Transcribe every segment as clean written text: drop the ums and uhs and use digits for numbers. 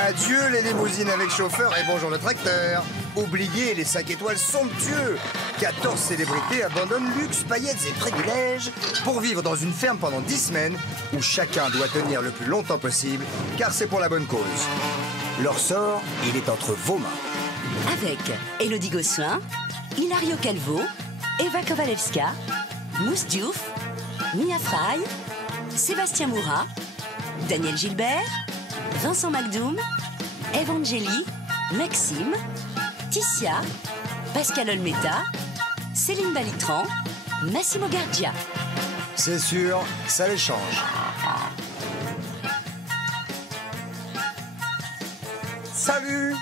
Adieu les limousines avec chauffeur et bonjour le tracteur. Oubliez les 5 étoiles somptueux. 14 célébrités abandonnent luxe, paillettes et privilèges pour vivre dans une ferme pendant 10 semaines où chacun doit tenir le plus longtemps possible car c'est pour la bonne cause. Leur sort, il est entre vos mains. Avec Élodie Gossuin, Hilario Calvo, Eva Kowalewska, Mousse Diouf, Mia Fry, Sébastien Moura, Daniel Gilbert, Vincent Macdoum, Evangélie, Maxime, Ticia, Pascal Olmeta, Céline Balitran, Massimo Gardia. C'est sûr, ça les change. Salut!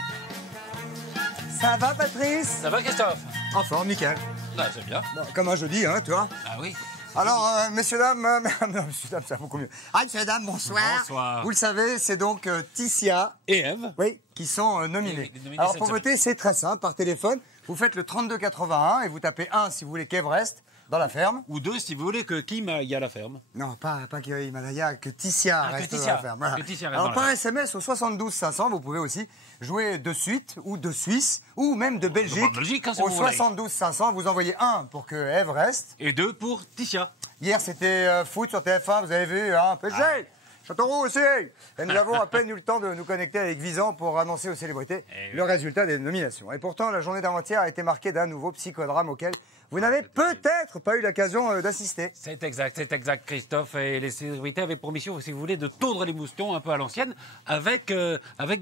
Ça va, Patrice? Ça va, Christophe? En forme, nickel. Ah, c'est bien. Bon, comme un jeudi, hein, tu vois? Ah oui. Alors, messieurs, dames, non, messieurs, dames, ça va beaucoup mieux. Ah, messieurs, dames, bonsoir. Bonsoir. Vous le savez, c'est donc Ticia. Et Eve? Oui, qui sont nominés. Oui, nominés Alors, cette pour voter, c'est très simple, par téléphone. Vous faites le 3281 et vous tapez 1 si vous voulez qu'Eve reste dans la ferme. Ou 2 si vous voulez que Kim aille à la ferme. Non, pas qu'Himalaya, que Ticia reste dans la ferme. Voilà. Que Ticia reste Alors, dans la par ferme. SMS au 72 500, vous pouvez aussi jouer de Suisse ou de Suisse ou même de Belgique. Belgique, hein, si au vous voulez. 72 500, vous envoyez 1 pour que Eve reste. Et 2 pour Ticia. Hier, c'était foot sur TF1, vous avez vu, hein, PSG, Châteauroux aussi. Et nous avons à peine eu le temps de nous connecter avec Visan pour annoncer aux célébrités le résultat des nominations. Et pourtant, la journée d'avant-hier a été marquée d'un nouveau psychodrame auquel vous n'avez peut-être pas eu l'occasion d'assister. C'est exact, Christophe. Et les célébrités avaient pour mission, si vous voulez, de tondre les moustons un peu à l'ancienne avec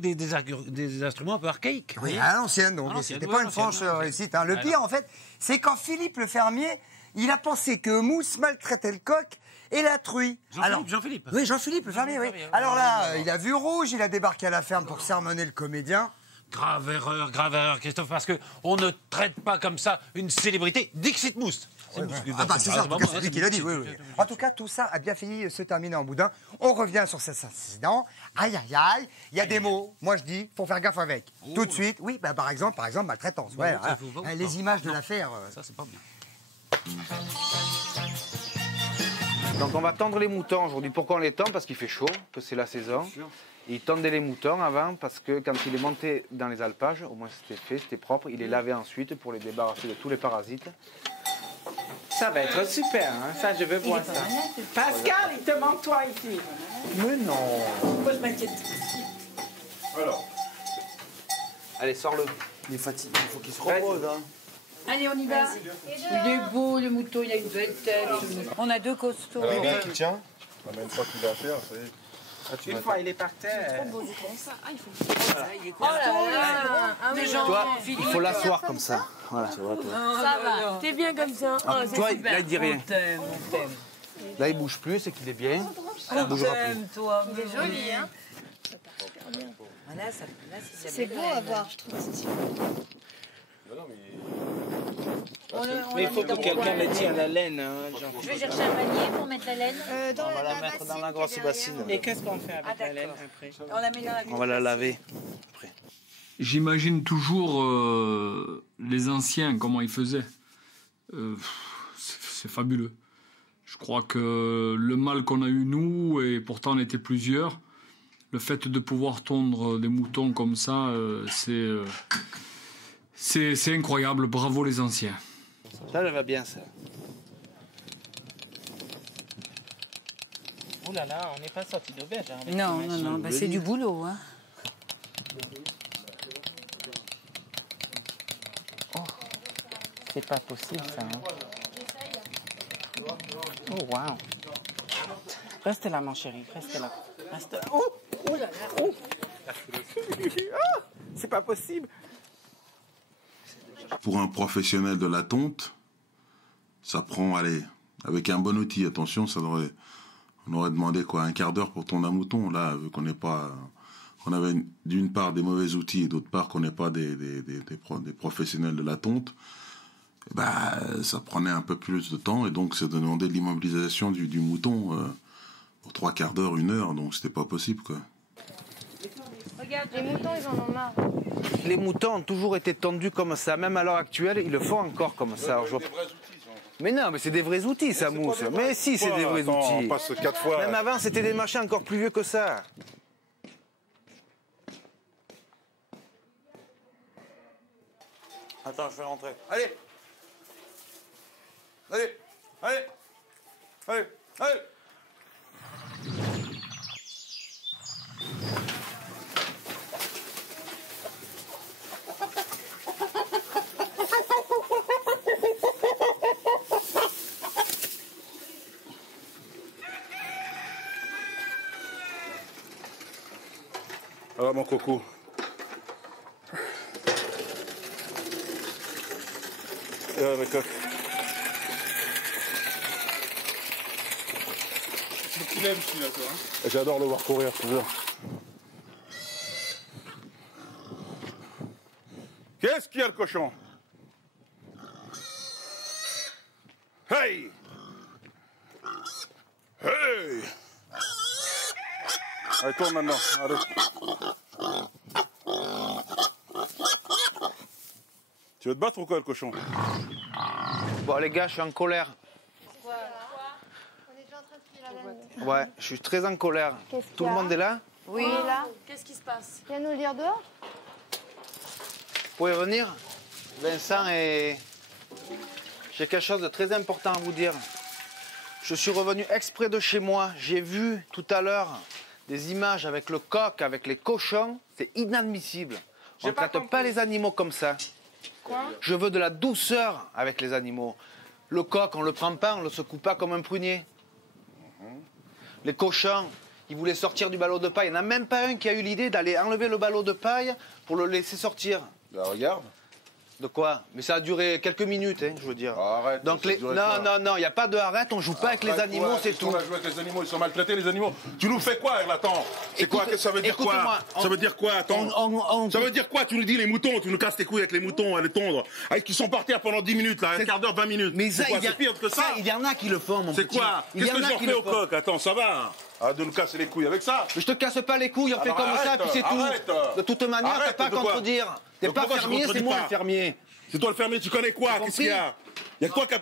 des instruments un peu archaïques. Oui, à l'ancienne, donc. C'était pas une franche réussite. Hein. Le pire, en fait, c'est quand Philippe le fermier, il a pensé que Mousse maltraitait le coq et la truie. Jean-Philippe. Oui, Jean-Philippe, le fermier, oui. Alors là, il a vu rouge, il a débarqué à la ferme pour sermonner le comédien. Grave erreur, Christophe, parce qu'on ne traite pas comme ça une célébrité. Dixit Mousse. Ah bah c'est ça, en tout cas, c'est lui qui l'a dit, oui. En tout cas, tout ça a bien fini se terminer en boudin. On revient sur cet incident. Aïe, aïe, aïe. Il y a des mots, moi je dis, faut faire gaffe avec. Tout de suite, oui, bah, par exemple, maltraitance. Ouais, les images de l'affaire. Ça, c'est pas bien. Donc on va tendre les moutons aujourd'hui. Pourquoi on les tend? Parce qu'il fait chaud, que c'est la saison. Il tendait les moutons avant parce que quand il est monté dans les alpages, au moins c'était fait, c'était propre, il est lavé ensuite pour les débarrasser de tous les parasites. Ça va être super, hein. Ça je veux voir ça. Pascal, il te manque toi ici. Mais non. Moi je m'inquiète. Alors. Allez, sors-le. Il est fatigué, il faut qu'il se repose. Hein. Allez, on y va. Il est beau, le mouton, il a une belle tête. On a deux costauds. Il y en a un qui tient. Une fois qu'il est à faire, ça y est. Une fois il est par terre. Oh là là. Mais genre, Toi, il faut l'asseoir comme ça. Voilà. ça va. T'es bien comme ça. Ah, Oh, toi, super. là, il dit rien. On t'aime. Là, il bouge plus, c'est qu'il est bien. Il On bougera plus. t'aime, toi. Il est joli, hein. C'est beau à voir, je trouve. Mais il faut que quelqu'un me tienne la laine. Hein, Je vais chercher un panier pour mettre la laine. On va la mettre dans la grosse bassine. Et qu'est-ce qu'on fait avec la laine après? On la met dans la On va la laver après. J'imagine toujours les anciens, comment ils faisaient. C'est fabuleux. Je crois que le mal qu'on a eu nous, et pourtant on était plusieurs, le fait de pouvoir tondre des moutons comme ça, c'est incroyable. Bravo les anciens. Ça va bien, ça. Oh là là, on n'est pas sorti d'auberge. Hein, Non, bah, c'est du boulot. Hein. Oh, c'est pas possible ça. Hein. Oh waouh. Reste là, mon chéri, reste là. Reste là. Oh, oh là là. Oh. Oh, c'est pas possible. Pour un professionnel de la tonte, ça prend, allez, avec un bon outil, attention, on aurait demandé quoi, un quart d'heure pour tondre un mouton. Là, vu qu'on n'est pas, on avait d'une part des mauvais outils et d'autre part qu'on n'est pas des professionnels de la tonte, bah, ça prenait un peu plus de temps et donc c'est demander de l'immobilisation du mouton pour 3 quarts d'heure, 1 heure, donc c'était pas possible, quoi. Regarde, les moutons, ils en ont marre. Les moutons ont toujours été tondus comme ça, même à l'heure actuelle, ils le font encore comme ça. Mais non, mais c'est des vrais outils, ça, Mousse. Mais si, c'est des vrais outils. On passe 4 fois. Même avant, c'était des machins encore plus vieux que ça. Attends, je vais rentrer. Allez. Allez. Allez. Allez. Allez. Alors mon coco. Mes coques. Tu l'aimes celui-là, toi, hein? J'adore le voir courir toujours. Qu'est-ce qu'il y a le cochon? Hey! Hey! Allez, tourne maintenant. Allez. Tu veux te battre ou quoi, le cochon? Bon, les gars, je suis en colère. On est déjà en train de plier la laine. Ouais, je suis très en colère. Tout le monde est là? Oui. Il est là. Qu'est-ce qui se passe? Viens nous le dire dehors. Vous pouvez venir? Vincent et... J'ai quelque chose de très important à vous dire. Je suis revenu exprès de chez moi. J'ai vu tout à l'heure des images avec le coq, avec les cochons. C'est inadmissible. On ne traite pas les animaux comme ça. Quoi? Je veux de la douceur avec les animaux. Le coq, on ne le prend pas, on ne le secoue pas comme un prunier. Les cochons, ils voulaient sortir du ballot de paille. Il n'y en a même pas un qui a eu l'idée d'aller enlever le ballot de paille pour le laisser sortir. Bah, regarde. De quoi? Mais ça a duré quelques minutes, hein, je veux dire. Arrête. Donc les... Non, il n'y a pas de arrête, on joue pas avec les animaux, c'est tout. On va jouer avec les animaux, ils sont maltraités, les animaux. Tu nous fais quoi, attends? C'est quoi? Ça veut dire quoi? Ça veut dire quoi? Attends. Ça veut dire quoi? Tu nous dis les moutons, tu nous casses tes couilles avec les moutons, à les tondre. Avec qui sont par terre pendant 10 minutes, là, un quart d'heure, 20 minutes. Mais ça, c'est pire que ça. Il y en a qui le font, mon petit. C'est quoi? Qu'est-ce que je leur fais au coq? Attends, ça va? Arrête de nous casser les couilles avec ça. Mais je te casse pas les couilles, on fait comme ça, puis c'est tout. De toute manière, t'as pas à contredire. T'es pas fermier, c'est moi le fermier. C'est toi le fermier, tu connais quoi? Qu'est-ce qu'il y a? Il y a toi qui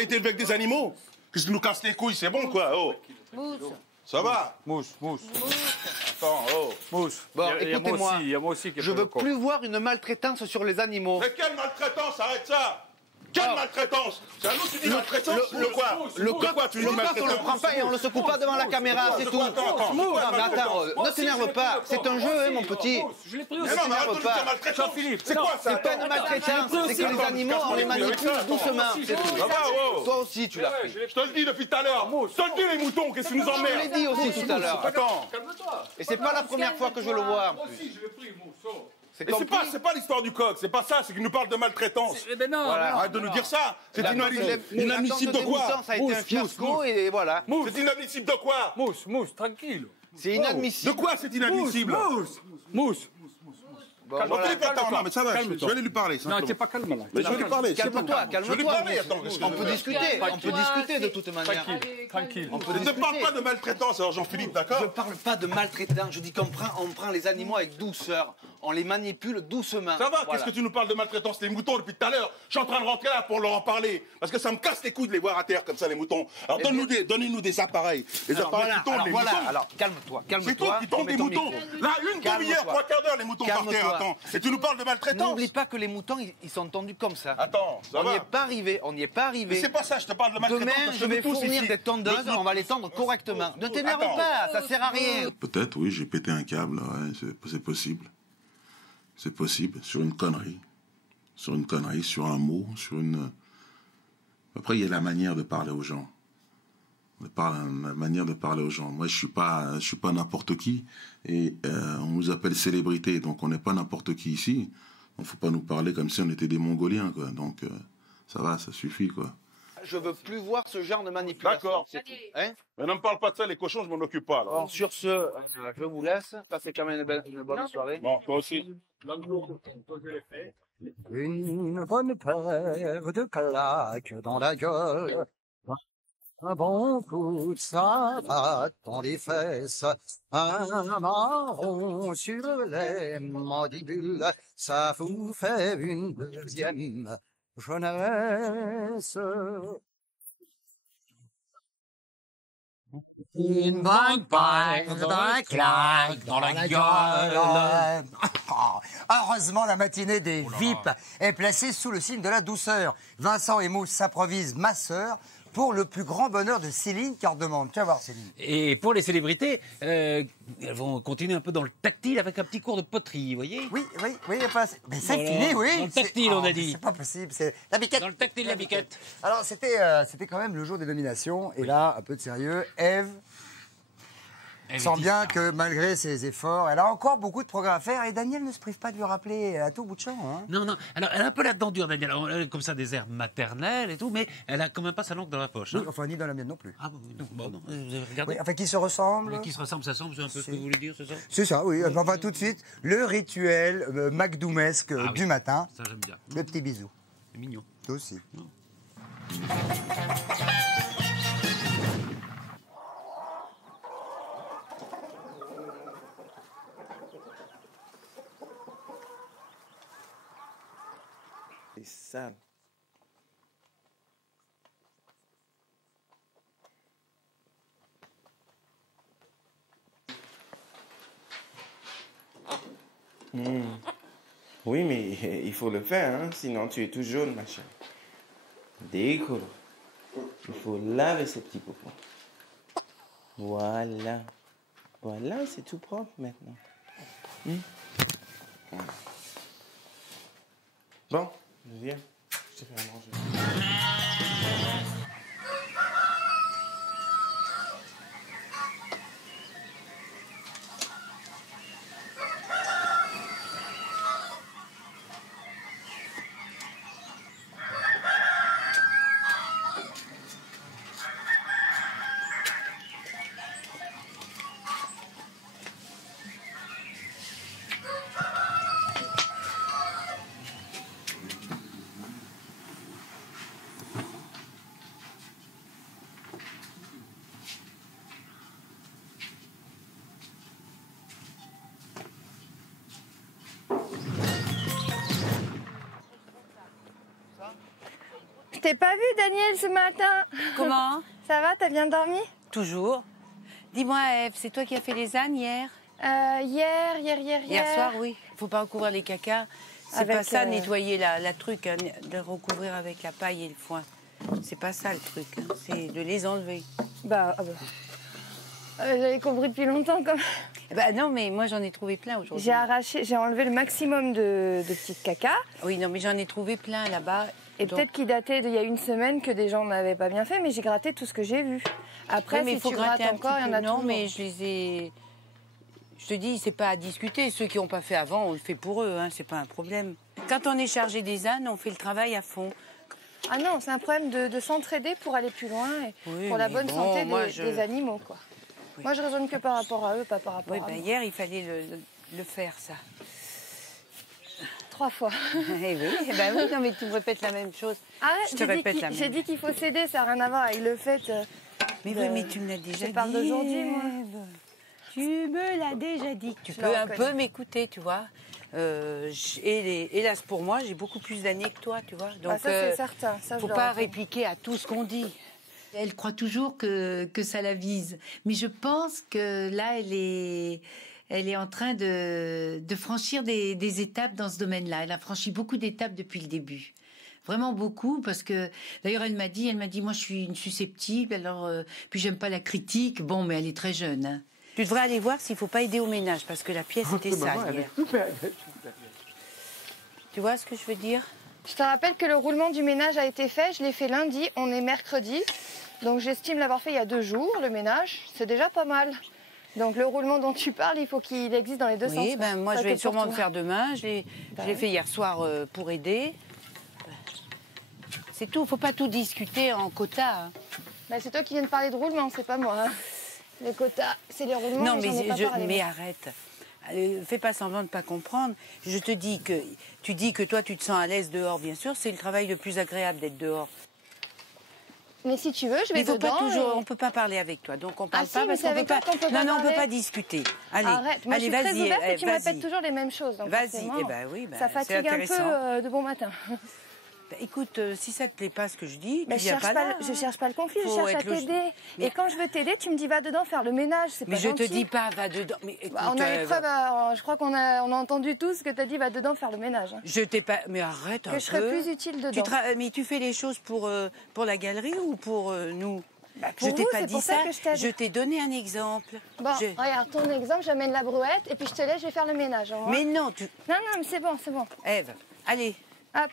a été élevé avec des animaux? Qu'est-ce que tu nous casses les couilles? C'est bon, quoi? Oh. Mousse. Ça va? Mousse. Attends, oh. Mousse. Bon, écoutez-moi. Il y a moi aussi qui Je veux plus voir une maltraitance sur les animaux. Mais quelle maltraitance? Arrête ça! Quelle maltraitance? C'est à nous que tu dis maltraitance? Le quoi? Le coq, tu dis maltraitance? on le prend pas et on le secoue pas devant la caméra, c'est tout. Attends. Non, mais attends, ne t'énerve pas. C'est un jeu, hein, mon petit. Je l'ai pris Mais aussi. non, mais arrête de nous dire maltraitance. Jean-Philippe. C'est quoi ça? C'est pas une maltraitance, c'est que les animaux, on les manipule doucement, c'est tout. Ça va, oh. Toi aussi, tu l'as fait. Je te le dis depuis tout à l'heure. Je te le dis, les moutons, qu'est-ce que tu nous Je te l'ai emmerdes? dit aussi tout à l'heure. Attends. Calme-toi. Et c'est pas la première fois que je le vois, en plus. Je l'ai pris, Mousse. C'est Et compris. c'est pas l'histoire du coq, c'est pas ça, c'est qu'il nous parle de maltraitance. Eh ben non. Voilà. Arrête de nous dire ça. C'est inadmissible L'attente de des quoi? moutons, ça a été un fiasco et voilà. C'est inadmissible de quoi? Mousse, tranquille. C'est inadmissible. De quoi c'est inadmissible? Mousse. Bon, Bon, voilà. Philippe, attends, non, mais ça va, je vais aller lui parler. Non, simplement. t'es pas calme là. Mais je vais lui parler. Calme-toi, Je vais lui parler, attends. calme-toi. On peut discuter de toute manière. Tranquille. On peut Ne discuter. parle pas de maltraitance, alors Jean-Philippe, Je d'accord? parle pas de maltraitance, je dis qu'on prend les animaux avec douceur. On les manipule doucement. Ça va, Voilà. qu'est-ce que tu nous parles de maltraitance? Les moutons, depuis tout à l'heure, je suis en train de rentrer là pour leur en parler. Parce que ça me casse les couilles de les voir à terre comme ça, les moutons. Alors donnez-nous des appareils. Des Alors, appareils qui tondent les moutons. Alors calme-toi, C'est toi qui tondent des moutons. Là, une demi-heure, 3 quarts d'heure, les moutons par terre, Calme-toi. attends. Et tu nous parles de maltraitance? N'oublie pas que les moutons, ils sont tendus comme ça. Attends, ça On n'y va. est pas arrivé, on n'y est pas Mais arrivé. c'est pas ça, je te parle de maltraitance. Demain, parce que je vais nous tous fournir ici, des tondeuses, on va les tendre correctement. Ne t'énerve Attends. pas, ça sert à rien. Peut-être, oui, j'ai pété un câble, ouais, c'est possible. C'est possible, sur une connerie. Sur une connerie, sur un mot, sur une... Après, il y a la manière de parler aux gens. La manière de parler aux gens. Moi, je suis pas n'importe qui. Et on nous appelle célébrité, donc on n'est pas n'importe qui ici. Donc, faut pas nous parler comme si on était des Mongoliens, quoi. Donc, ça va, ça suffit, quoi. Je veux plus voir ce genre de manipulation. D'accord. c'est tout. Hein? Mais ne me parle pas de ça, les cochons, je m'en occupe pas. Là. Alors, sur ce, je vous laisse. Passez quand même une bonne soirée. Bon, toi aussi. Une bonne paire de claques dans la gueule. Un bon coup de savate dans les fesses. Un marron sur les mandibules. Ça vous fait une deuxième jeunesse. Une bonne paire de claques dans la gueule. Un Heureusement, la matinée des VIP est placée sous le signe de la douceur. Vincent et Mousse s'improvisent masseurs pour le plus grand bonheur de Céline qui en demande. Tu vas voir, Céline. Et pour les célébrités, elles vont continuer un peu dans le tactile avec un petit cours de poterie, vous voyez? Oui. Enfin, mais ça Voilà. finit, oui. Dans le tactile, on a dit. C'est pas possible, c'est la biquette. Dans le tactile, la biquette. Alors, c'était quand même le jour des nominations. Et là, un peu de sérieux, Ève sent bien que malgré ses efforts, elle a encore beaucoup de progrès à faire. Et Daniel ne se prive pas de lui rappeler à tout bout de champ. Hein. Non. Alors, elle a un peu la dent dure, Daniel. Elle a comme ça des airs maternels et tout, mais elle a quand même pas sa langue dans la poche. Hein. Oui, enfin, ni dans la mienne non plus. Ah bon, non. Vous avez regardé? Oui, enfin, qui se ressemble. Qui se ressemble, ça semble, c'est un peu ce que vous voulez dire, c'est ça? C'est ça, oui. Enfin, tout de suite, le rituel McDoumesque du matin. Ça, j'aime bien. Le petit bisou. C'est mignon. Toi aussi. C'est sale. Oui, mais il faut le faire, hein? Sinon tu es tout jaune, ma chérie. Décolle. Il faut laver ces petits poupons. Voilà. Voilà, c'est tout propre maintenant. Bon, viens. Je te fais à manger. Je t'ai pas vu, Daniel, ce matin. Comment? Ça va, t'as bien dormi? Toujours. Dis-moi, Ève, c'est toi qui as fait les ânes hier? Hier soir, oui. Faut pas recouvrir les cacas. C'est Avec, pas ça, nettoyer la truc, hein, de recouvrir avec la paille et le foin. C'est pas ça le truc, hein. C'est de les enlever. J'avais compris depuis longtemps, quand même. Bah non, mais moi j'en ai trouvé plein aujourd'hui. J'ai enlevé le maximum de petites cacas. Oui, non, mais j'en ai trouvé plein là-bas. Et donc... peut-être qu'il datait d'il y a une semaine que des gens n'avaient pas bien fait, mais j'ai gratté tout ce que j'ai vu. Après, oui, mais si il faut tu gratter grattes un encore, petit il y en peu. a Non, toujours. mais je les ai... Je te dis, c'est pas à discuter. Ceux qui n'ont pas fait avant, on le fait pour eux, hein, c'est pas un problème. Quand on est chargé des ânes, on fait le travail à fond. Ah non, c'est un problème de s'entraider pour aller plus loin et Oui, pour la mais bonne bon, santé moi, des animaux, quoi. Oui. Moi, je raisonne que par rapport à eux, pas par rapport à moi. Hier, il fallait le faire, ça. 3 fois. Eh oui, ben oui, non, mais tu me répètes la même chose. Arrête, je te répète la même. J'ai dit qu'il faut céder, ça n'a rien à voir avec le fait... mais oui, mais tu me l'as déjà dit. Je parle d'aujourd'hui, moi. Tu me l'as déjà dit. Tu peux un peu m'écouter, tu vois. Hélas pour moi, j'ai beaucoup plus d'années que toi, tu vois. Donc, ça, c'est certain. Ça, faut pas répliquer à tout ce qu'on dit. Elle croit toujours que ça la vise. Mais je pense que là, elle est en train de franchir des étapes dans ce domaine-là. Elle a franchi beaucoup d'étapes depuis le début. Vraiment beaucoup, parce que d'ailleurs elle m'a dit, moi je suis une susceptible, alors puis j'aime pas la critique. Bon, mais elle est très jeune. Hein. Tu devrais aller voir s'il faut pas aider au ménage, parce que la pièce était sale hier. Tu vois ce que je veux dire? Je te rappelle que le roulement du ménage a été fait. Je l'ai fait lundi, on est mercredi. Donc j'estime l'avoir fait il y a 2 jours, le ménage. C'est déjà pas mal. Donc le roulement dont tu parles, il faut qu'il existe dans les deux sens. Oui, ben moi je vais sûrement le faire demain. Je l'ai fait hier soir pour aider. C'est tout, faut pas tout discuter en quota. Hein. Ben, c'est toi qui viens de parler de roulement, c'est pas moi. Hein. Les quotas, c'est les roulements. Non, mais arrête. Fais pas semblant de pas comprendre. Je te dis que tu dis que toi tu te sens à l'aise dehors, bien sûr. C'est le travail le plus agréable d'être dehors. Mais si tu veux, je vais dedans. On peut pas parler avec toi, donc on parle pas si, parce qu'on peut pas. Non, on peut pas discuter. Allez, arrête. Moi, allez, je suis très ouverte et tu me vas-y. répètes toujours les mêmes choses. Vas-y, oui, ça fatigue un peu de bon matin. Écoute, si ça te plaît pas ce que je dis, Mais tu viens pas là. je cherche pas le conflit, je Faut cherche à être logique. t'aider. Mais- Et quand je veux t'aider, tu me dis va dedans faire le ménage, c'est pas Mais je gentil. te dis pas, va dedans. Mais écoute, Bah, on a les preuves, je crois qu'on a entendu tous que tu as dit va dedans faire le ménage. Je t'ai pas. Mais arrête un peu. Que je serais plus utile dedans. Mais tu fais les choses pour la galerie ou pour nous? Pour je t'ai vous, pas c'est dit pour ça ça. que je t'aide. Je t'ai donné un exemple. Bon, Je- regarde, ton exemple, j'amène la brouette et puis je te laisse, je vais faire le ménage. Mais non, tu. Non, mais c'est bon, c'est bon. Ève, allez. Hop,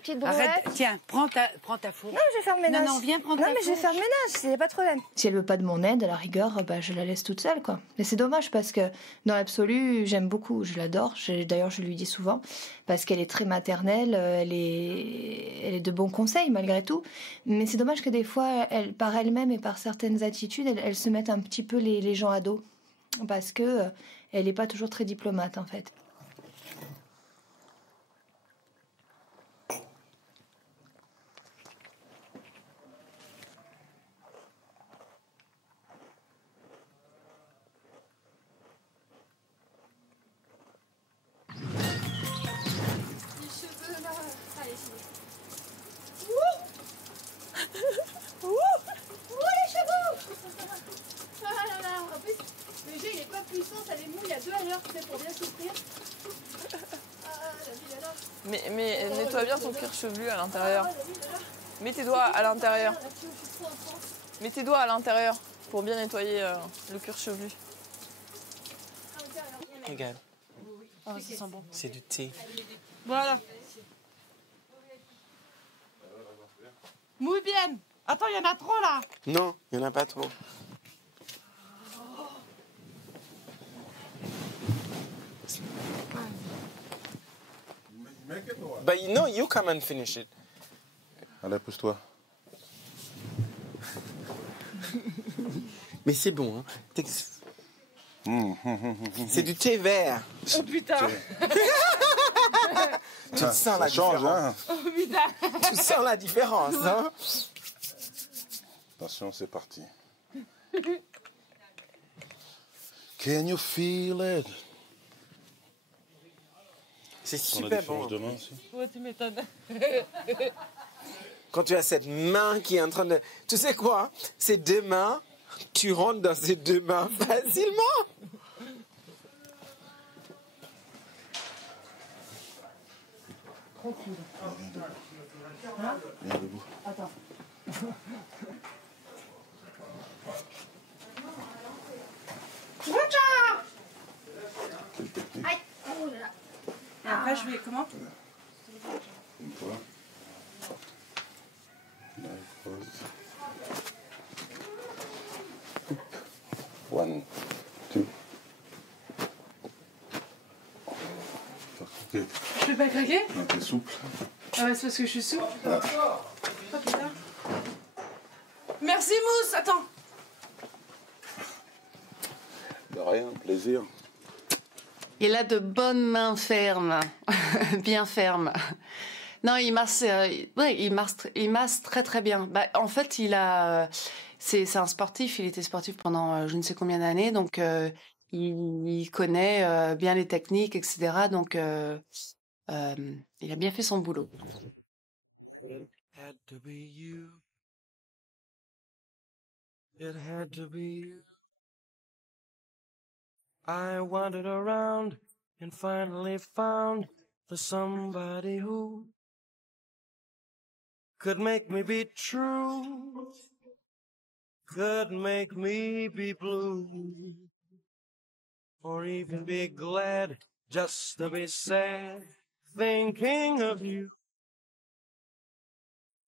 petite brouette. Arrête, tiens, prends ta fourche. Non, je vais faire le ménage. Non, viens prendre Non, ta mais je vais fourche. faire le ménage, il n'y a pas de problème. Si elle veut pas de mon aide, à la rigueur, bah, je la laisse toute seule, quoi. Mais c'est dommage parce que, dans l'absolu, j'aime beaucoup, je l'adore. D'ailleurs, je lui dis souvent, parce qu'elle est très maternelle, elle est de bons conseils, malgré tout. Mais c'est dommage que des fois, par elle-même et par certaines attitudes, elle se mette un petit peu les gens à dos. Parce que elle n'est pas toujours très diplomate, en fait. Les chevaux. Ah là là, en plus, le jet il est pas puissant, ça les mouille, il y a 2 à l'heure, tu sais, pour bien souffrir. Ah, la vie là. Mais nettoie bien ton cuir chevelu à l'intérieur. Mets tes doigts à l'intérieur. Mets tes doigts à l'intérieur pour bien nettoyer le cuir chevelu. Regarde. Oh, ça sent bon. C'est du thé. Voilà. Muy bien. Attends, il y en a trop là. Non, il n'y en a pas trop. But no, you come and finish it. Allez, pousse-toi. Mais c'est bon, hein. C'est du thé vert. Oh putain. Tu sens la change, différence. hein. Oh putain. Tu sens la différence, hein. Attention, c'est parti. Can you feel it? C'est On a super des bon. choses de main aussi. Ouais, tu m'étonnes. Quand tu as cette main qui est en train de... Tu sais quoi? Ces deux mains, tu rentres dans ces deux mains facilement. Tranquille. Viens debout. Attends. Aïe. Oh là là. Et après, je vais comment? Une fois. Là, pose. One, two. Ok. Je peux pas craquer? Non, t'es souple. Ah ouais, c'est parce que je suis souple. Ah. Oh putain. Merci Mousse, attends. De rien, plaisir. Il a de bonnes mains fermes, bien fermes. Non, il masse, il masse très très bien. Bah, en fait, c'est un sportif. Il était sportif pendant je ne sais combien d'années, donc il connaît bien les techniques, etc. Donc, il a bien fait son boulot. Had to be you. It had to be you. I wandered around and finally found the somebody who could make me be true, could make me be blue, or even be glad just to be sad, thinking of you.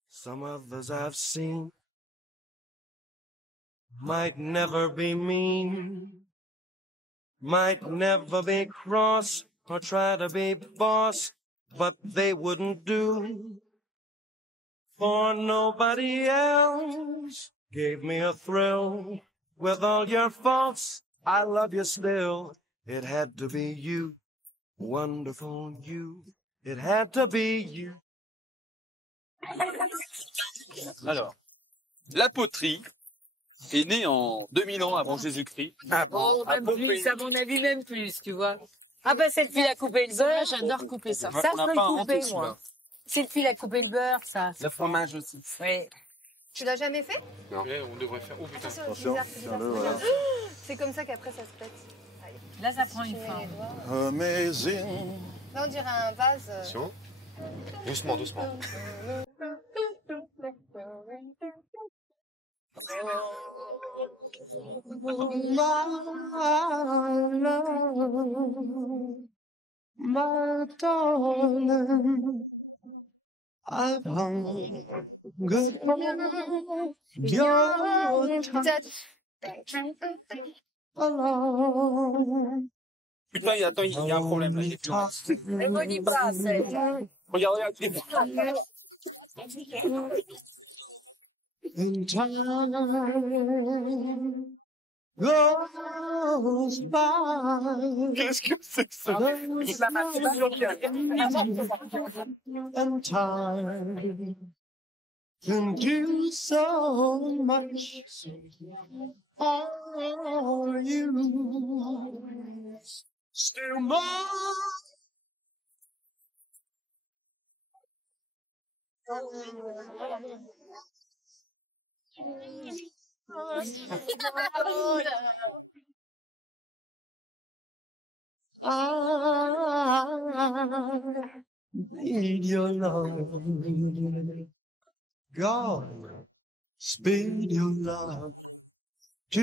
Some others I've seen might never be mean, might never be cross or try to be boss, but they wouldn't do. For nobody else gave me a thrill. With all your faults, I love you still. It had to be you, wonderful you. It had to be you. Alors, la poterie est née en 2000 ans avant Jésus-Christ. Oh, même plus, à mon avis, même plus, tu vois. Ah bah cette fille a coupé le beurre, j'adore couper ça. Ouais, Ça, on je n'a peux pas le inventé couper, moi. C'est le fil à couper le beurre, ça. Le fromage aussi. Oui. Tu l'as jamais fait? Non. On devrait faire. Oh putain. Attention, c'est bizarre. C'est comme ça qu'après ça se pète. Allez. Là, ça prend une forme. Amazing. Là, on dirait un vase. Attention. Doucement, doucement. My darling, I've hungered for your touch alone. Putain, attends, il y a un problème là. J'ai plus rien. Mais bon, il passe. Regarde, il est In time goes by. Qu'est-ce que c'est que ça? And time can do so much. Are you still mine? I need your love. God, speed your love to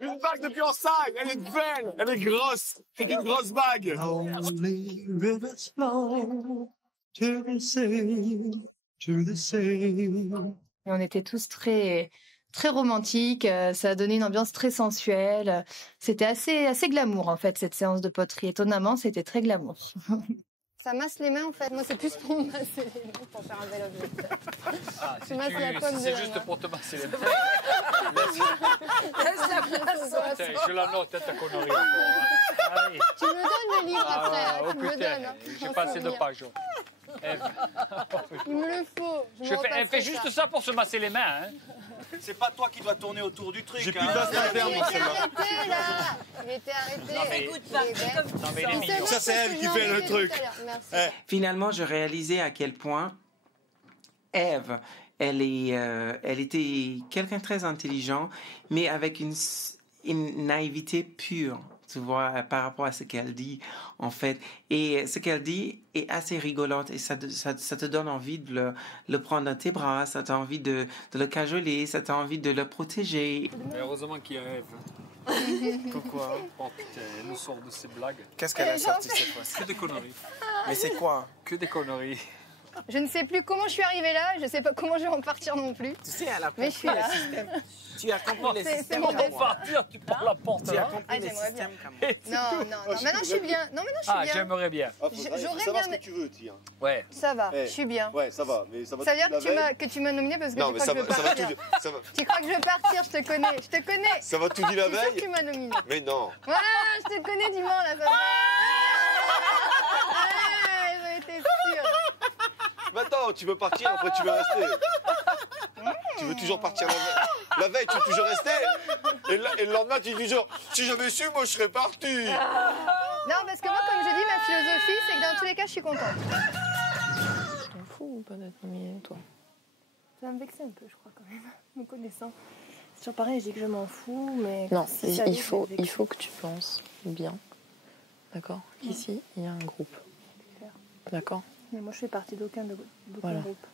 Une bague de fiançailles, elle est belle, elle est grosse, c'est une grosse bague. Only rivers flow to the sea, to the sea. Et on était tous très romantiques, ça a donné une ambiance très sensuelle. C'était assez glamour en fait cette séance de poterie. Étonnamment, c'était très glamour. Ça masse les mains en fait. Moi, c'est plus pour masser les mains pour faire un bel objet. Ah, Tu masses la pomme de c'est la juste main. pour te masser les mains. Laisse la place. Putain, je la note, ta connerie encore. Hein. Allez. Tu me donnes le livre après. Ah, hein, oh tu me le putain, donnes. hein. j'ai M'en pas assez de souviens. pages. Ève. Il me le faut. Elle fait juste ça pour se masser les mains. Hein. C'est pas toi qui dois tourner autour du truc. J'ai plus d'as interne, moi, celle-là. Arrêtez là. Il était arrêté. Non, mais- Écoute pas. Non, mais il est mignon. Ça, c'est elle qui fait le truc. Merci. Finalement, je réalisais à quel point Ève, elle était quelqu'un de très intelligent, mais avec une naïveté pure, tu vois, par rapport à ce qu'elle dit, en fait. Et ce qu'elle dit est assez rigolote et ça te donne envie de le prendre dans tes bras, ça t'a envie de le cajoler, ça t'a envie de le protéger. Mais heureusement qu'il y a Ève. Pourquoi? Oh putain, elle nous sort de ses blagues. Qu'est-ce qu'elle a sorti cette fois-ci? Que des conneries. Mais c'est quoi? Que des conneries. Je ne sais plus comment je suis arrivée là. Je ne sais pas comment je vais en partir non plus. Tu sais, elle a Mais je suis compris là. le système. Tu as compris les C'est systèmes mon comme destin. moi. Partir, tu prends la porte. Tu as là. compris Ah, les j'aimerais bien. systèmes comme moi. Non. Maintenant je suis bien. Non, maintenant je suis Ah, bien. j'aimerais bien. J'aurais savoir bien. ce que tu veux, Tia. Ouais. Ça va, Eh, je suis bien. Ouais, ça va, mais ça va. Ça veut dire la que veille. tu m'as nominé parce que Non, tu mais crois ça que je va, veux ça va partir. tout. Ça va, Tu crois que je veux partir, je te connais. Je te connais. ça va tout dit la Je suis sûre que veille. tu m'as nominé. Mais non. Voilà, je te connais du Mans là. Ça va. Ah, j'en étais sûre. Mais attends, tu veux partir, après tu veux rester. Tu veux toujours partir la veille. La veille, tu veux toujours rester. Et le lendemain, tu dis toujours, si j'avais su, moi je serais parti. Non, parce que moi, comme je dis, ma philosophie, c'est que dans tous les cas, je suis contente. Tu t'en fous ou pas d'être nominée, toi? Ça va me vexer un peu, je crois, quand même, me connaissant. C'est toujours pareil, je dis que je m'en fous, mais... Non, si ça arrive, il je vais me vexer. faut que tu penses bien. D'accord? Ici, il y a un groupe. D'accord? Mais moi, je fais partie d'aucun Voilà. groupe.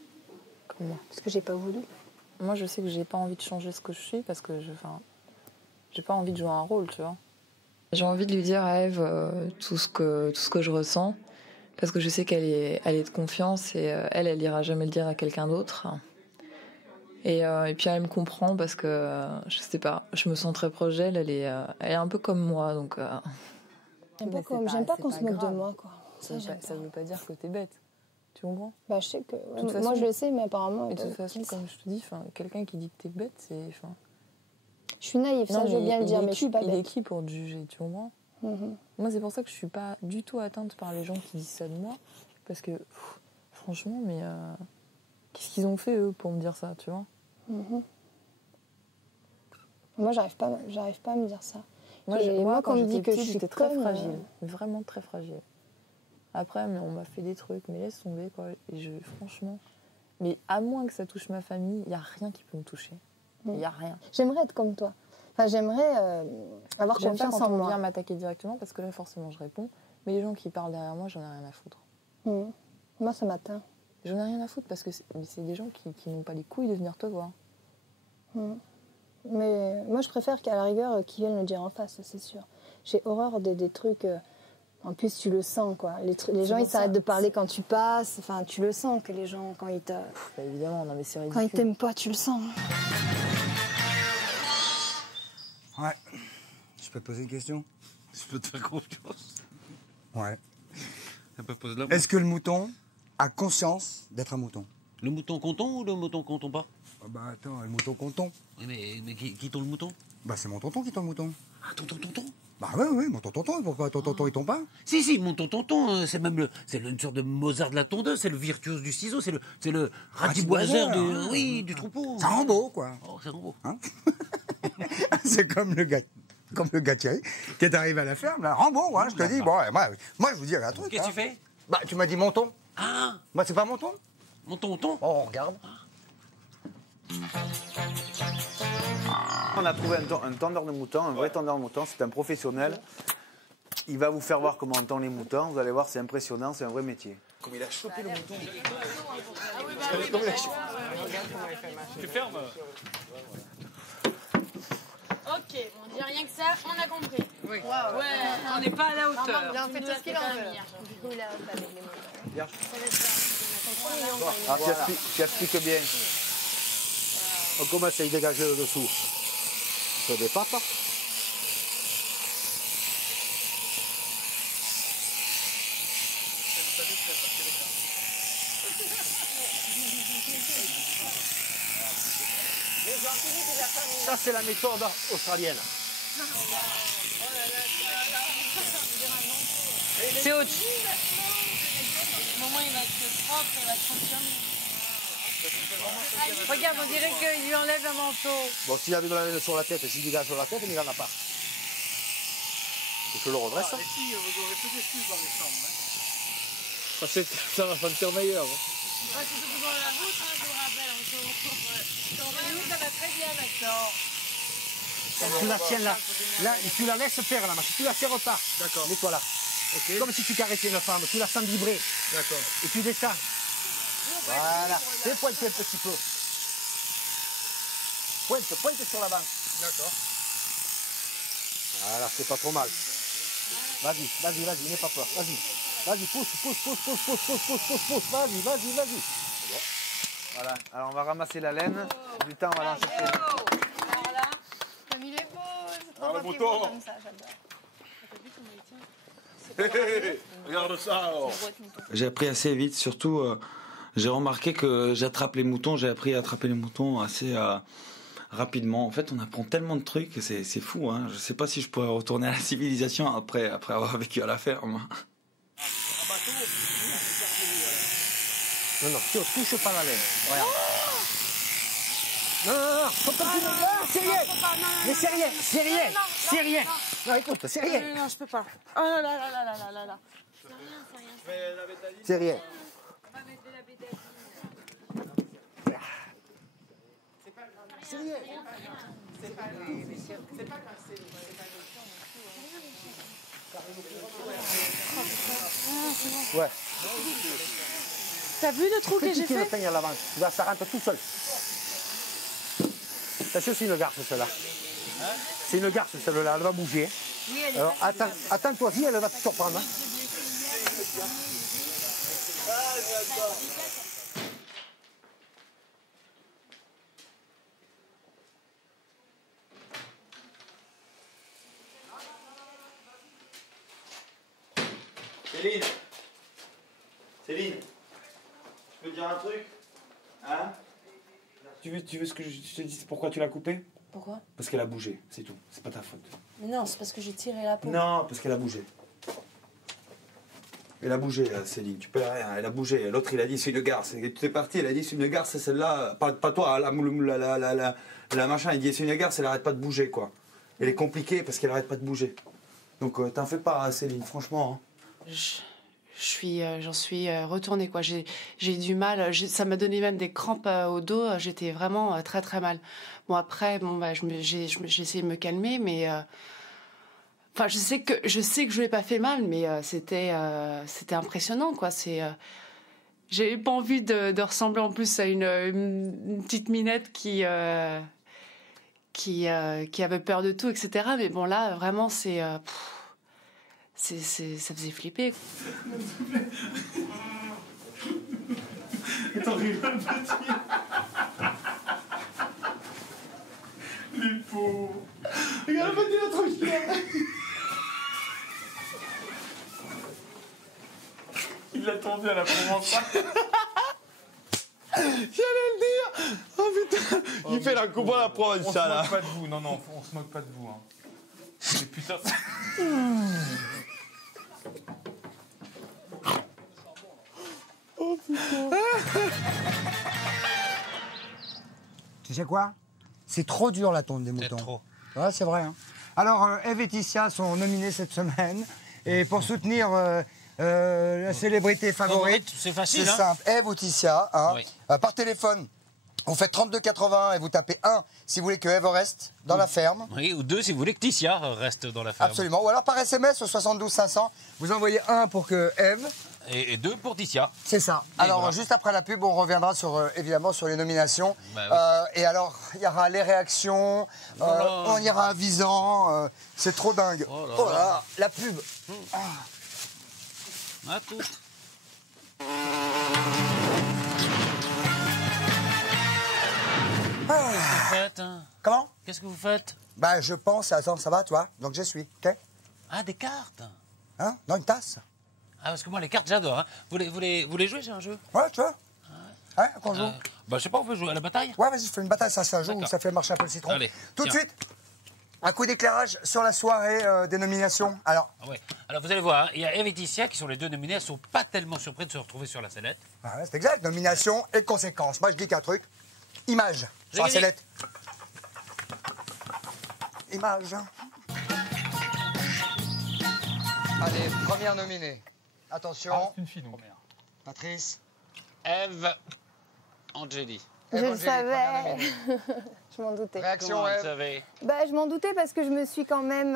Comme moi. Parce que j'ai pas voulu. Moi, je sais que j'ai pas envie de changer ce que je suis parce que j'ai pas envie de jouer un rôle, tu vois. J'ai envie de lui dire à Ève tout ce que je ressens parce que je sais qu'elle est de confiance et elle ira jamais le dire à quelqu'un d'autre. Et puis elle me comprend parce que je sais pas, je me sens très proche d'elle. Elle est un peu comme moi, donc. J'aime pas qu'on se moque de moi, quoi. Ça veut pas dire que t'es bête. Tu comprends? Bah, je sais que... De toute moi, façon- je le sais, mais apparemment... Et de toute façon, comme je te dis, quelqu'un qui dit que t'es bête, c'est. Je suis naïve, ça, je veux bien le dire, mais je suis pas Il est bête. qui pour te juger, tu comprends? Mhm. Moi, c'est pour ça que je suis pas du tout atteinte par les gens qui disent ça de moi. Parce que, franchement, mais qu'est-ce qu'ils ont fait, eux, pour me dire ça, tu vois? Mhm. Moi, j'arrive pas à me dire ça. Moi, quand on me dit que j'étais très fragile, vraiment très fragile. Après, on m'a fait des trucs, mais laisse tomber, quoi. Et franchement, mais à moins que ça touche ma famille, il n'y a rien qui peut me toucher. Il n'y a rien. J'aimerais être comme toi. Enfin, j'aimerais avoir confiance en moi. On vient m'attaquer directement parce que là, forcément, je réponds. Mais les gens qui parlent derrière moi, j'en ai rien à foutre. Moi, ça m'atteint. J'en ai rien à foutre parce que c'est des gens qui n'ont pas les couilles de venir te voir. Mais moi, je préfère qu'à la rigueur, qu'ils viennent le dire en face, c'est sûr. J'ai horreur des trucs... En plus, tu le sens, quoi. Les gens, ils s'arrêtent de parler quand tu passes. Enfin, tu le sens que les gens, quand ils te... évidemment, non, mais c'est ridicule. Quand ils t'aiment pas, tu le sens. Ouais. Je peux te poser une question? Je peux te faire confiance. Ouais. Elle peut poser de la Est-ce que le mouton a conscience d'être un mouton? Le mouton conton ou le mouton conton pas? Bah attends, le mouton conton. Mais qui tombe le mouton? Bah c'est mon tonton qui tombe le mouton. Ah, ton tonton? Bah oui, mon tonton. Pourquoi ton tonton il tombe pas? Si, mon tonton, c'est même une sorte de Mozart de la tondeuse, c'est le virtuose du ciseau, c'est le ratiboiseur du troupeau. C'est Rambo, quoi. Oh, c'est Rambo. Hein? C'est comme le gars Thierry qui est arrivé à la ferme, là. Rambo, hein, je te dis. Bon, moi, je vous dis un truc. Qu'est-ce que tu fais? Bah, tu m'as dit mon ton. Ah. Moi, c'est pas mon ton. Mon tonton? Oh, regarde. On a trouvé un tendeur de moutons, un vrai tendeur de moutons, c'est un professionnel. Il va vous faire voir comment on tend les moutons, vous allez voir, c'est impressionnant, c'est un vrai métier. Comme il a chopé le mouton. Comme il a chopé. Tu fermes. Ok, on dit rien que ça, on a compris. Oui. Ouais, on n'est pas à la hauteur. Il en fait tout ce qu'il en veut. Ah, tu expliques bien. On commence à y dégager le dessous. Sur des pattes. Ça, c'est la méthode australienne. C'est autre. Au moment il va être propre, il va être confirmé. Regarde, on dirait qu'il lui enlève un manteau. Bon, s'il avait de la laine sur la tête, s'il dégage sur la tête, mais il n'en a pas. Et je le redresse. Les filles, vous aurez plus d'excuses dans les chambres. Ça va sentir meilleur. Ouais, c'est tout dans la bouche, je vous rappelle. Nous, ça va très bien maintenant. Tu la tiens là. Là, tu la laisses faire la machine. Tu la serres pas. D'accord. Mets-toi là. Ok. Comme si tu caressais une femme. Tu la sens vibrer. D'accord. Et tu descends. Voilà. Fais pointer un petit peu. Pointe sur l'avant. D'accord. Voilà, c'est pas trop mal. Vas-y, n'aie pas peur. Vas-y, pousse. Vas-y. Voilà, alors on va ramasser la laine. Du temps, on va l'en chercher. Alors là, comme il est beau, c'est trop beau comme ça, j'adore. Regarde ça alors. J'ai appris assez vite, surtout j'ai remarqué que j'attrape les moutons, j'ai appris à attraper les moutons assez rapidement. En fait, on apprend tellement de trucs, c'est fou. Hein. Je sais pas si je pourrais retourner à la civilisation après avoir vécu à la ferme. Non, tu ne touches pas la laine. Regarde. Non, faut pas que tu me... Ah, c'est rien. Mais c'est rien. Non, écoute, c'est rien. Non, je peux pas. Oh là là. C'est rien. C'est rien. Ouais. T'as vu le trou que j'ai fait? À l'avant. Ça rentre tout seul. Attention, c'est une garce celle-là. C'est une garce celle-là, elle va bouger. Alors attends-toi-y, elle va te surprendre. Céline, je peux te dire un truc? Hein? Tu veux ce que je te dise pourquoi tu l'as coupée? Pourquoi? Parce qu'elle a bougé, c'est tout. C'est pas ta faute. Mais non, c'est parce que j'ai tiré la peau. Non, parce qu'elle a bougé. Elle a bougé, Céline, tu peux rien, elle a bougé. L'autre, il a dit c'est une garce. Tu es parti, elle a dit c'est une garce, c'est celle-là. Pas toi, la machin, il dit c'est une garce, elle arrête pas de bouger, quoi. Elle est compliquée parce qu'elle arrête pas de bouger. Donc t'en fais pas, Céline, franchement. Hein. J'en suis retournée, quoi. J'ai du mal. Ça m'a donné même des crampes au dos. J'étais vraiment très très mal. Bon après, j'ai essayé de me calmer, mais enfin je sais que je lui ai pas fait mal, mais c'était impressionnant, quoi. J'ai pas envie de ressembler en plus à une petite minette qui avait peur de tout, etc. Mais bon là, vraiment, ça faisait flipper. Attends, rigole, petit. Les pauvres. Regarde, petit, il a trop chiant. Il l'a tendu à la provençale. J'allais le dire. Oh putain. Il fait la coupe à la provençale. On se moque pas de vous, non, on se moque pas de vous. Hein. Mais putain. Oh putain. Tu sais quoi? C'est trop dur la tonte des moutons. C'est trop. Ouais, c'est vrai. Hein. Alors, Eve et Tissia sont nominés cette semaine. Et pour soutenir la célébrité favorite, c'est facile. C'est simple. Eve ou Tissia, hein, oui. Par téléphone, vous faites 32,81 et vous tapez 1 si vous voulez que Eve reste dans la ferme. Oui, ou 2 si vous voulez que Tissia reste dans la ferme. Absolument. Ou alors par SMS au 72 500, vous envoyez 1 pour que Eve. Et 2 pour Tissia. C'est ça. Alors, voilà. Juste après la pub, on reviendra évidemment sur les nominations. Bah, oui. Et alors, il y aura les réactions, on ira avisant. C'est trop dingue. Oh là, la pub. À tout. Qu'est-ce que vous faites, hein? Comment? Qu'est-ce que vous faites? Bah, je pense, attends, ça va, toi? Donc, je suis, ok? Ah, des cartes? Hein? Dans une tasse? Ah, parce que moi, les cartes, j'adore. Hein. Vous voulez jouer, j'ai un jeu? Ouais, tu veux? Ouais, qu'on joue? Bah, je sais pas, on veut jouer à la bataille? Ouais, vas-y, fais une bataille, ça, c'est un jeu où ça fait marcher un peu le citron. Allez, tout de suite, un coup d'éclairage sur la soirée des nominations. Alors, ouais. Alors, vous allez voir, hein, il y a Eve et Tissia qui sont les deux nominés. Elles sont pas tellement surprises de se retrouver sur la sellette. Ah ouais, c'est exact, nomination et conséquences. Moi, je dis qu'un truc, image sur la sellette. Image. Allez, première nominée. Attention. Ah, c'est une fille, donc. Patrice. Eve Angélie. Je le savais. Je m'en doutais. Réaction, Eve. Vous savez. Bah, je m'en doutais parce que je me suis quand même...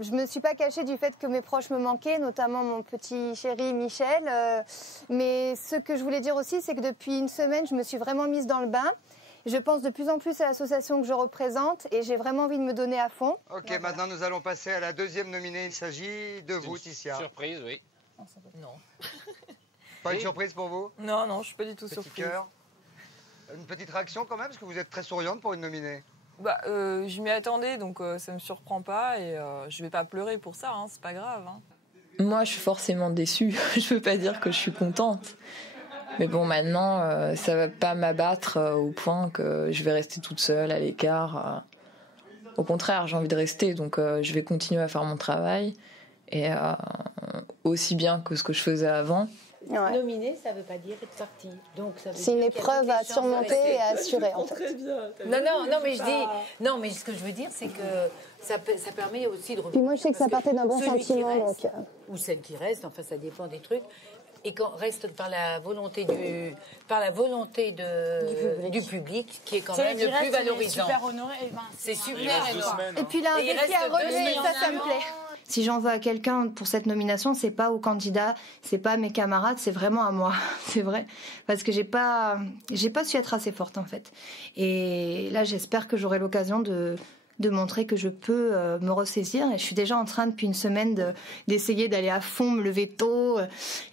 je me suis pas cachée du fait que mes proches me manquaient, notamment mon petit chéri Michel. Mais ce que je voulais dire aussi, c'est que depuis une semaine, je me suis vraiment mise dans le bain. Je pense de plus en plus à l'association que je représente et j'ai vraiment envie de me donner à fond. Ok, maintenant nous allons passer à la deuxième nominée. Il s'agit de vous, Tissia. Surprise, oui. Non. Pas une surprise pour vous? Non, non, je suis pas du tout surprise. Cœur. Une petite réaction quand même, parce que vous êtes très souriante pour une nominée. Bah, je m'y attendais, donc ça me surprend pas et je vais pas pleurer pour ça, hein, c'est pas grave. Hein. Moi, je suis forcément déçue. Je peux pas dire que je suis contente. Mais bon, maintenant, ça va pas m'abattre au point que je vais rester toute seule à l'écart. Au contraire, j'ai envie de rester, donc je vais continuer à faire mon travail et aussi bien que ce que je faisais avant. Ouais. Nominer, ça veut pas dire être parti. Donc c'est une épreuve à surmonter et à assurer en fait. Non, mais je dis, non, mais ce que je veux dire, c'est que ça permet aussi de. Puis moi, je sais que ça partait d'un bon sentiment, reste, donc. Ou celle qui reste, enfin, ça dépend des trucs. Et quand reste par la volonté du public, qui est quand même le plus valorisant. Super honoré. C'est super honoré. Et puis là, un défi à relever, ça me plaît. Si j'en veux à quelqu'un pour cette nomination, c'est pas aux candidats, c'est pas à mes camarades, c'est vraiment à moi. C'est vrai. Parce que j'ai pas su être assez forte, en fait. Et là, j'espère que j'aurai l'occasion de montrer que je peux me ressaisir. Et je suis déjà en train, depuis une semaine, d'essayer d'aller à fond, me lever tôt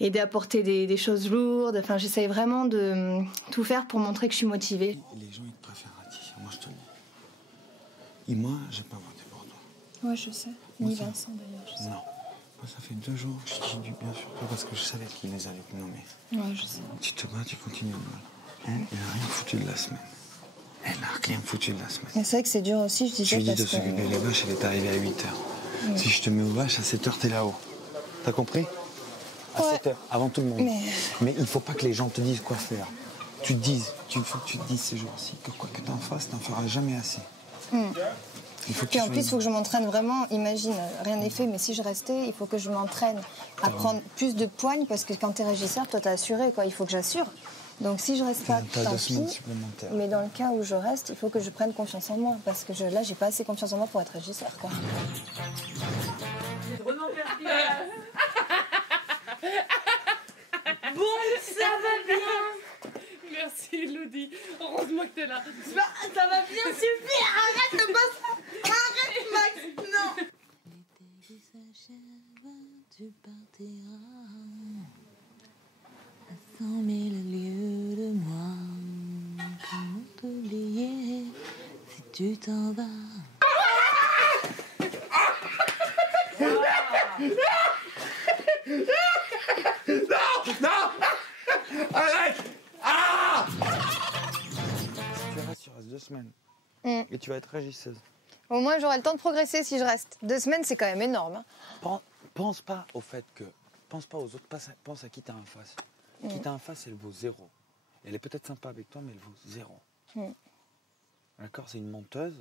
et d'apporter des choses lourdes. Enfin, j'essaye vraiment de tout faire pour montrer que je suis motivée. Les gens, ils te préfèrent à Tissia, moi je te le dis. Et moi, j'ai pas voté pour toi. Ouais, je sais. Ni Vincent, d'ailleurs, je sais. Non. Moi, ça fait 2 jours que je dis du bien sur toi parce que je savais qu'il les allait te nommer. Ouais, je sais. Tu te bats, tu continues de mal. Elle n'a rien foutu de la semaine. Elle n'a rien foutu de la semaine. Mais c'est vrai que c'est dur aussi, je disais. Je lui dis de s'occuper des vaches, elle est arrivée à 8h. Oui. Si je te mets aux vaches, à 7h, t'es là-haut. T'as compris? À 7h, avant tout le monde. Mais il faut pas que les gens te disent quoi faire. Il faut que tu te dises ces jours-ci que quoi que t'en fasses, t'en feras jamais assez. Puis en plus, il faut que je m'entraîne vraiment. Imagine, rien n'est fait, mais si je restais, il faut que je m'entraîne à prendre plus de poignes parce que quand tu es régisseur, toi, tu as assuré, quoi. Il faut que j'assure. Donc si je reste pas, T'as tant 2 semaines pis. supplémentaires. Mais dans le cas où je reste, il faut que je prenne confiance en moi parce que là, j'ai pas assez confiance en moi pour être régisseur, quoi. Bon, ça va bien. Merci, Elodie. Heureusement que t'es là. Ça va bien, suffit. Arrête de passer. Arrête, Max. Non. L'été qui s'achève, tu partiras à 100 000 lieues de moi. Comment t'oublier si tu t'en vas? Non. Arrête. Ah. Si tu restes, tu restes 2 semaines. Et tu vas être régisseuse. Au moins, j'aurai le temps de progresser si je reste. 2 semaines, c'est quand même énorme. Pense pas au fait que... Pense pas aux autres, pense à qui t'as en face. Qui t'as en face, elle vaut 0. Elle est peut-être sympa avec toi, mais elle vaut 0. D'accord? C'est une menteuse.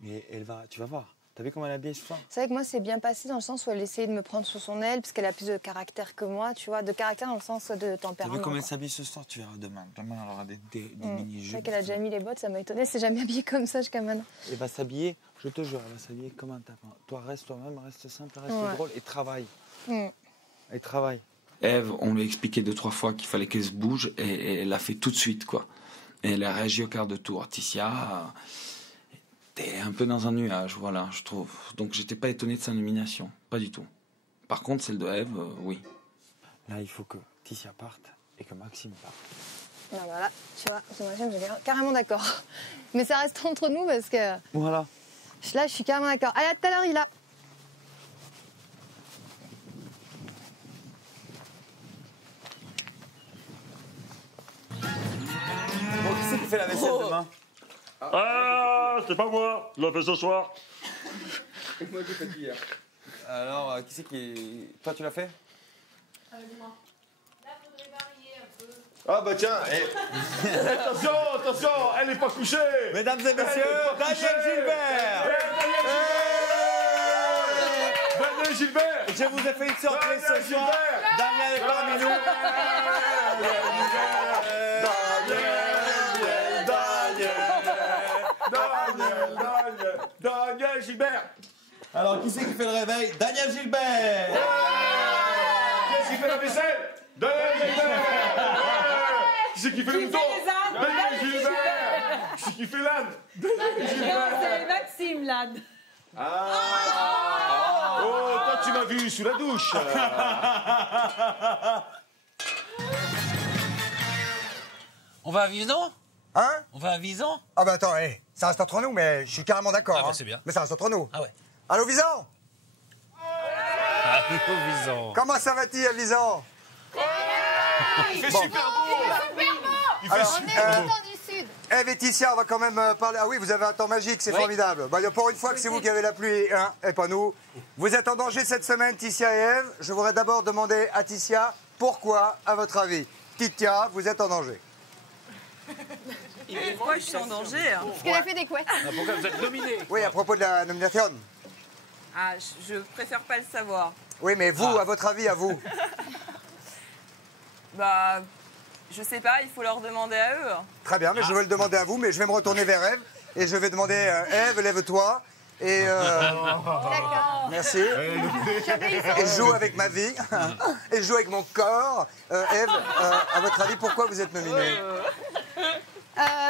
Mais tu vas voir. T'as vu comment elle est habillée ce soir? C'est vrai que moi, c'est bien passé dans le sens où elle essayait de me prendre sous son aile, parce qu'elle a plus de caractère que moi, tu vois, de caractère dans le sens de T'as tempérament. vu comment elle quoi. s'habille ce soir? Tu verras demain. Demain, elle aura des C'est mini-jupes. vrai qu'elle a déjà mis les bottes, ça m'a étonnée. Elle s'est jamais habillée comme ça jusqu'à maintenant. Elle va s'habiller, je te jure, elle va s'habiller comme un tapin. Toi, reste toi-même, reste simple, reste drôle et travaille. Et travaille. Ève, on lui a expliqué 2-3 fois qu'il fallait qu'elle se bouge et elle l'a fait tout de suite, quoi. Et elle a réagi au quart de tour. Ticia, t'es un peu dans un nuage, voilà, je trouve. Donc j'étais pas étonné de sa nomination, pas du tout. Par contre, celle de Ève, oui. Là, il faut que Ticia parte et que Maxime parte. Alors voilà, tu vois, ce machin, j'ai carrément d'accord. Mais ça reste entre nous parce que Voilà. là, je suis carrément d'accord. Allez, à tout à l'heure, il a. Bon, qui c'est qui fait la vaisselle demain? Ah, c'est pas moi, je l'ai fait ce soir. C'est moi qui ai fait hier. Alors, qui c'est qui... Toi, tu l'as fait? Dis-moi. Là, faudrait varier un peu. Ah bah tiens, attention, attention, elle n'est pas couchée. Mesdames et messieurs, Daniel Gilbert. Daniel Gilbert. Je vous ai fait une surprise ce soir. Daniel est parmi nous. Daniel Gilbert. Alors, qui c'est qui fait le réveil? Daniel Gilbert. Qui fait la vaisselle? Daniel Gilbert. Qui c'est qui fait le mouton? Daniel Gilbert. Qui c'est qui fait l'âne? Daniel Gilbert. C'est Maxime, l'âne. Ah. Oh, toi tu m'as vu sous la douche. On va à Vison? Hein? On va à Vison? Ah bah attends, ça reste entre nous, mais je suis carrément d'accord. Ah bah c'est bien. Mais ça reste entre nous. Ah ouais. Allô, Vison? Allô, Vison. Comment ça va-t-il à Vison? Il fait Bon. super beau. Il fait Alors, super beau. du Sud. Eh, Laetitia, on va quand même parler. Ah oui, vous avez un temps magique, c'est formidable. Bah, pour une fois que c'est vous qui avez la pluie, hein, et pas nous. Vous êtes en danger cette semaine, Ticia et Ève. Je voudrais d'abord demander à Ticia pourquoi, à votre avis. Ticia, vous êtes en danger. Pourquoi je suis en danger? Parce qu'elle a fait des couettes. Pourquoi vous êtes nominé? Oui, à propos de la nomination. Ah, je préfère pas le savoir. Oui, mais vous, à votre avis, à vous. Bah, je sais pas, il faut leur demander à eux. Très bien, mais je vais le demander à vous, mais je vais me retourner vers Ève. Et je vais demander, Ève, lève-toi. Et merci. Et je joue avec ma vie. Et je joue avec mon corps. Ève, à votre avis, pourquoi vous êtes nominée?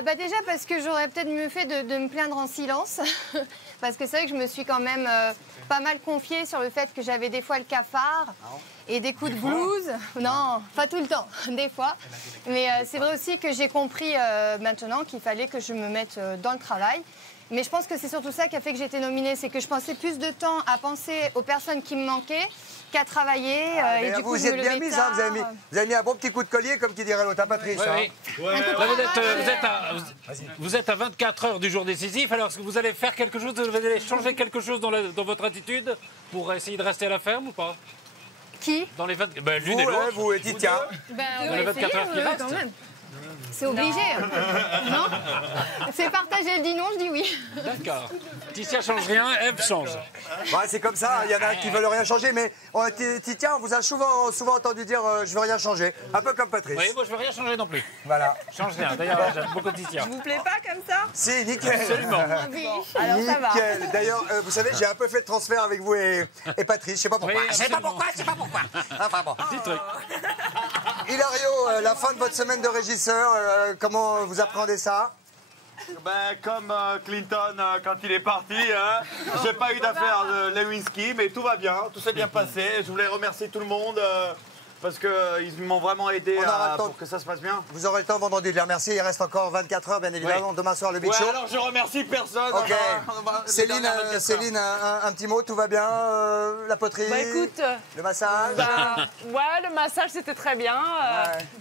Bah déjà parce que j'aurais peut-être mieux fait de me plaindre en silence. Parce que c'est vrai que je me suis quand même pas mal confiée sur le fait que j'avais des fois le cafard et des coups de blues. Non, pas tout le temps, des fois. Mais c'est vrai aussi que j'ai compris maintenant qu'il fallait que je me mette dans le travail. Mais je pense que c'est surtout ça qui a fait que j'ai été nominée. C'est que je passais plus de temps à penser aux personnes qui me manquaient qu'à travailler. Et du coup, vous je y me êtes bien levais mise, tard. hein, vous avez mis un bon petit coup de collier, comme qui dirait l'autre, hein, Patrice. Oui, oui. Là, vous êtes à 24 heures du jour décisif. Alors, est-ce que vous allez faire quelque chose? Vous allez changer quelque chose dans votre attitude pour essayer de rester à la ferme ou pas? Qui? Dans les 20... Ben, l'une Vous, et l'autre. vous et Titia. Ben, Dans les 24 heures qui restent. quand même. C'est obligé. Non? C'est partagé, elle dit non, je dis oui. D'accord. Titia change rien, Ève change. Ouais, c'est comme ça, il y en a qui veulent rien changer, mais Titia, on vous a souvent entendu dire je veux rien changer, un peu comme Patrice. Oui, moi je veux rien changer non plus. Voilà. Je change rien, d'ailleurs j'aime beaucoup Titia. Je vous plais pas comme ça? Si, nickel. Absolument. Alors ça va. Nickel. D'ailleurs, vous savez, j'ai un peu fait le transfert avec vous et Patrice, je sais pas pourquoi. Oui, Je sais pas pourquoi, je sais pas pourquoi. Enfin bon. Petit truc. Hilario, la fin de votre semaine de régisseur, comment vous appréhendez ça? Ben, comme Clinton quand il est parti, hein, j'ai pas eu d'affaire de Lewinsky, mais tout va bien, tout s'est bien passé. Je voulais remercier tout le monde parce qu'ils m'ont vraiment aidé pour que ça se passe bien. Vous aurez le temps vendredi de les remercier, il reste encore 24 heures bien évidemment, demain soir le Big Show. Alors je remercie personne. Ok. Céline, un petit mot, tout va bien, la poterie, Bah écoute, le massage. ouais, le massage c'était très bien,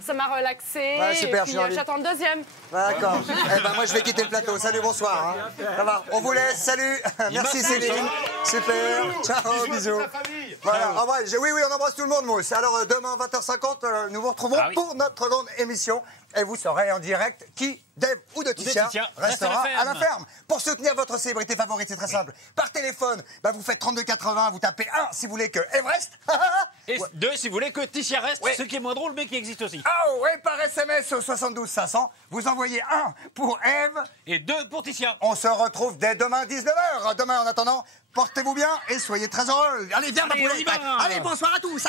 ça m'a relaxé. Ouais, super, et puis je suis ravi. j'attends le deuxième. D'accord. Eh ben moi je vais quitter le plateau. Salut, bonsoir. Hein. Ça va. On vous laisse. Salut. Merci Céline. Super. Ciao, bisous. Voilà. Ah ouais, oui, on embrasse tout le monde, Mousse. Alors demain 20h50, nous vous retrouvons pour notre grande émission. Et vous saurez en direct qui, d'Ève ou de Titia, restera à la ferme. Pour soutenir votre célébrité favorite, c'est très simple. Par téléphone, bah, vous faites 32,80, vous tapez 1 si vous voulez que Ève reste. Et 2 si vous voulez que Titia reste, Ouais. ce qui est moins drôle mais qui existe aussi. Oh, ouais, par SMS au 72 500, vous envoyez 1 pour Ève. Et 2 pour Titia. On se retrouve dès demain 19h. Demain, en attendant, portez-vous bien et soyez très heureux. Allez, viens, ma Allez, on poulette. y va. Allez, bonsoir à tous.